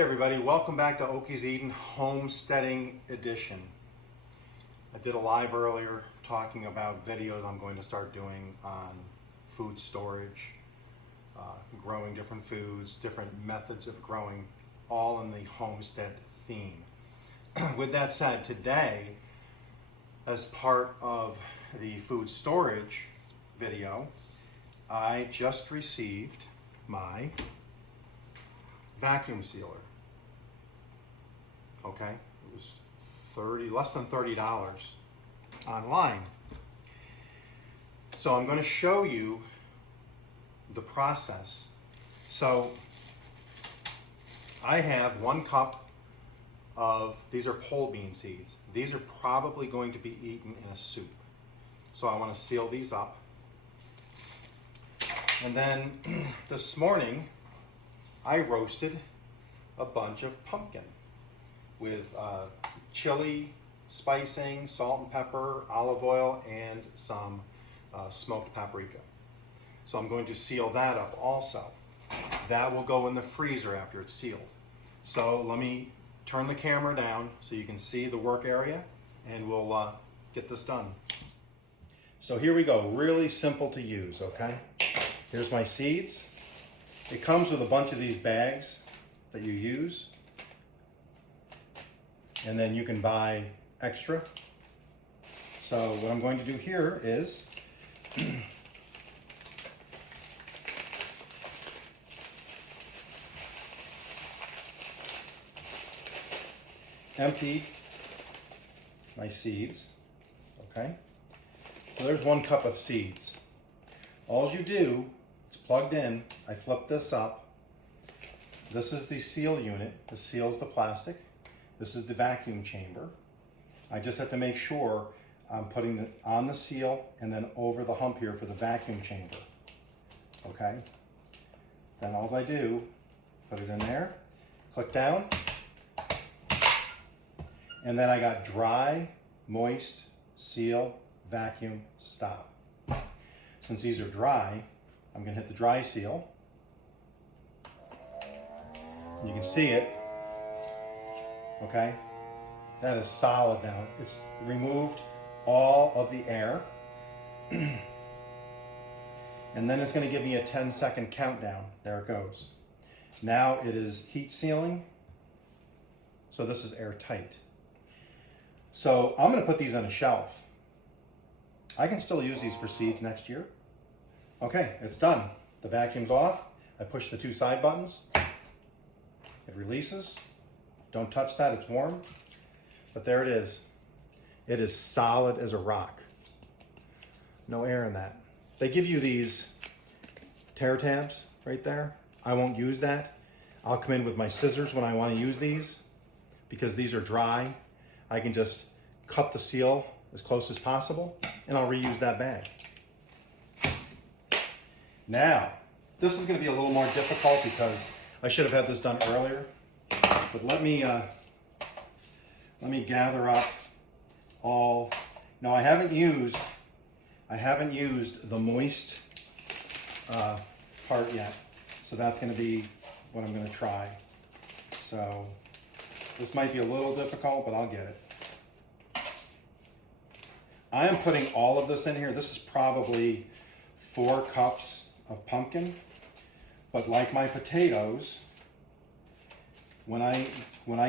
Hey everybody, welcome back to Okies Eden Homesteading Edition. I did a live earlier talking about videos I'm going to start doing on food storage, growing different foods, different methods of growing, all in the homestead theme. With that said, today, as part of the food storage video, I just received my vacuum sealer. Okay, it was less than $30 online. So I'm going to show you the process. So I have 1 cup of, these are pole bean seeds. These are probably going to be eaten in a soup. So I want to seal these up. And then this morning, I roasted a bunch of pumpkin with chili, spicing, salt and pepper, olive oil, and some smoked paprika. So I'm going to seal that up also. That will go in the freezer after it's sealed. So let me turn the camera down so you can see the work area, and we'll get this done. So here we go, really simple to use, okay? Here's my seeds. It comes with a bunch of these bags that you use, and then you can buy extra. So what I'm going to do here is empty my seeds, okay? So there's 1 cup of seeds. All you do, it's plugged in, I flip this up. This is the seal unit. This seals the plastic. This is the vacuum chamber. I just have to make sure I'm putting it on the seal and then over the hump here for the vacuum chamber. Okay? Then all I do, put it in there, click down, and then I got dry, moist, seal, vacuum, stop. Since these are dry, I'm going to hit the dry seal. You can see it. Okay? That is solid now. It's removed all of the air. And then it's going to give me a 10-second countdown. There it goes. Now it is heat sealing. So this is airtight. So I'm going to put these on a shelf. I can still use these for seeds next year. Okay, it's done. The vacuum's off. I push the 2 side buttons. It releases. Don't touch that, it's warm. But there it is. It is solid as a rock. No air in that. They give you these tear tabs right there. I won't use that. I'll come in with my scissors when I want to use these. Because these are dry, I can just cut the seal as close as possible, and I'll reuse that bag. Now, this is going to be a little more difficult because I should have had this done earlier. But let me gather up all. Now I haven't used the moist part yet, so that's going to be what I'm going to try. So this might be a little difficult, but I'll get it. I am putting all of this in here. This is probably 4 cups of pumpkin, but like my potatoes, when I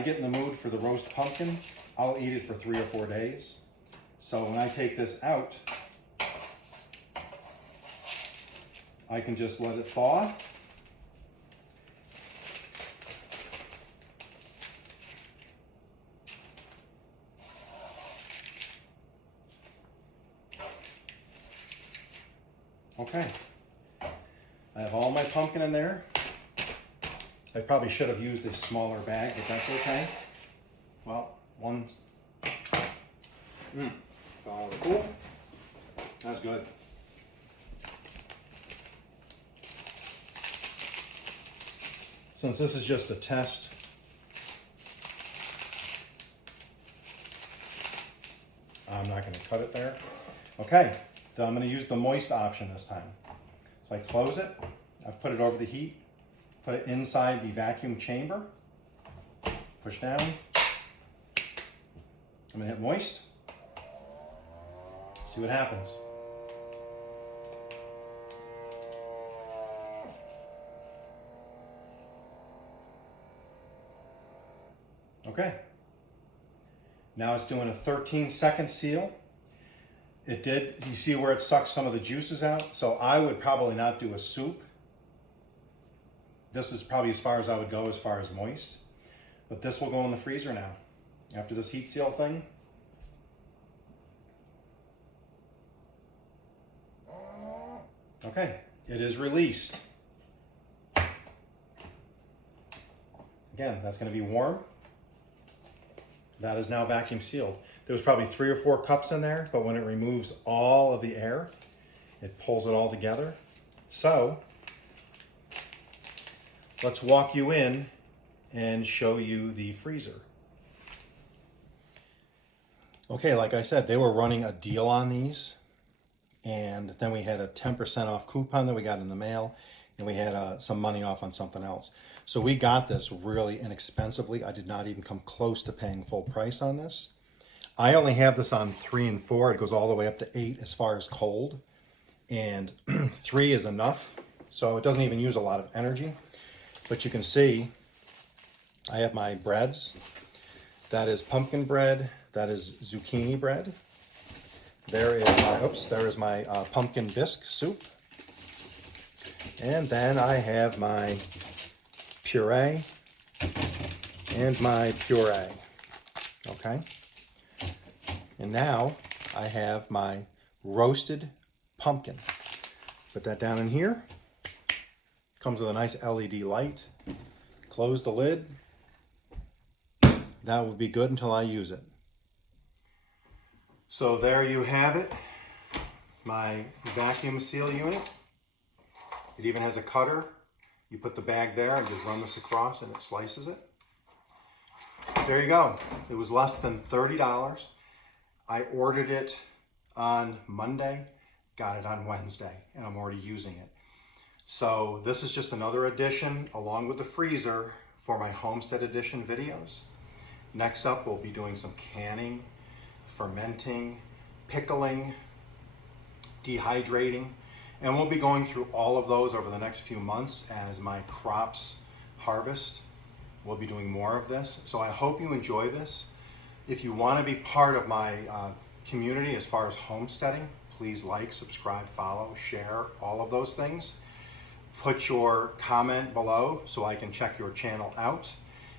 get in the mood for the roast pumpkin, I'll eat it for 3 or 4 days. So when I take this out, I can just let it thaw. Okay, I have all my pumpkin in there. I probably should have used a smaller bag, but that's okay. Well, one's cool. That's good. Since this is just a test, I'm not going to cut it there. Okay, then I'm going to use the moist option this time. So I close it. I've put it over the heat, put it inside the vacuum chamber. Push down. I'm gonna hit moist. See what happens. Okay. Now it's doing a 13-second seal. It did, you see where it sucks some of the juices out? So I would probably not do a soup. This is probably as far as I would go as far as moist. But this will go in the freezer now. After this heat seal thing. Okay, it is released. Again, that's going to be warm. That is now vacuum sealed. There was probably 3 or 4 cups in there, but when it removes all of the air, it pulls it all together. So, let's walk you in and show you the freezer. Okay, like I said, they were running a deal on these, and then we had a 10% off coupon that we got in the mail, and we had some money off on something else. So we got this really inexpensively. I did not even come close to paying full price on this. I only have this on 3 and 4. It goes all the way up to 8 as far as cold, and 3 is enough, so it doesn't even use a lot of energy. But you can see I have my breads. That is pumpkin bread. That is zucchini bread. There is my pumpkin bisque soup. And then I have my puree and my puree. Okay. And now I have my roasted pumpkin. Put that down in here. Comes with a nice LED light. Close the lid. That will be good until I use it. So there you have it. My vacuum seal unit. It even has a cutter. You put the bag there and just run this across and it slices it. There you go. It was less than $30. I ordered it on Monday, got it on Wednesday, and I'm already using it. So this is just another addition along with the freezer for my Homestead Edition videos. Next up, we'll be doing some canning, fermenting, pickling, dehydrating, and we'll be going through all of those over the next few months as my crops harvest. We'll be doing more of this. So I hope you enjoy this. If you want to be part of my community as far as homesteading, please like, subscribe, follow, share, all of those things. Put your comment below so I can check your channel out.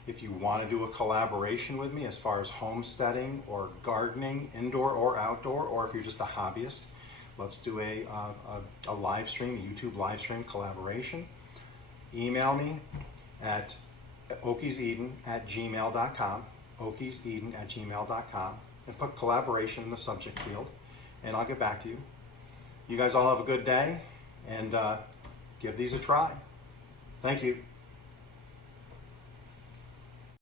If you want to do a collaboration with me as far as homesteading or gardening, indoor or outdoor, or if you're just a hobbyist, let's do a live stream, YouTube live stream collaboration. Email me at okieseden@gmail.com, okieseden@gmail.com, and put collaboration in the subject field, and I'll get back to you. You guys all have a good day, and give these a try. Thank you.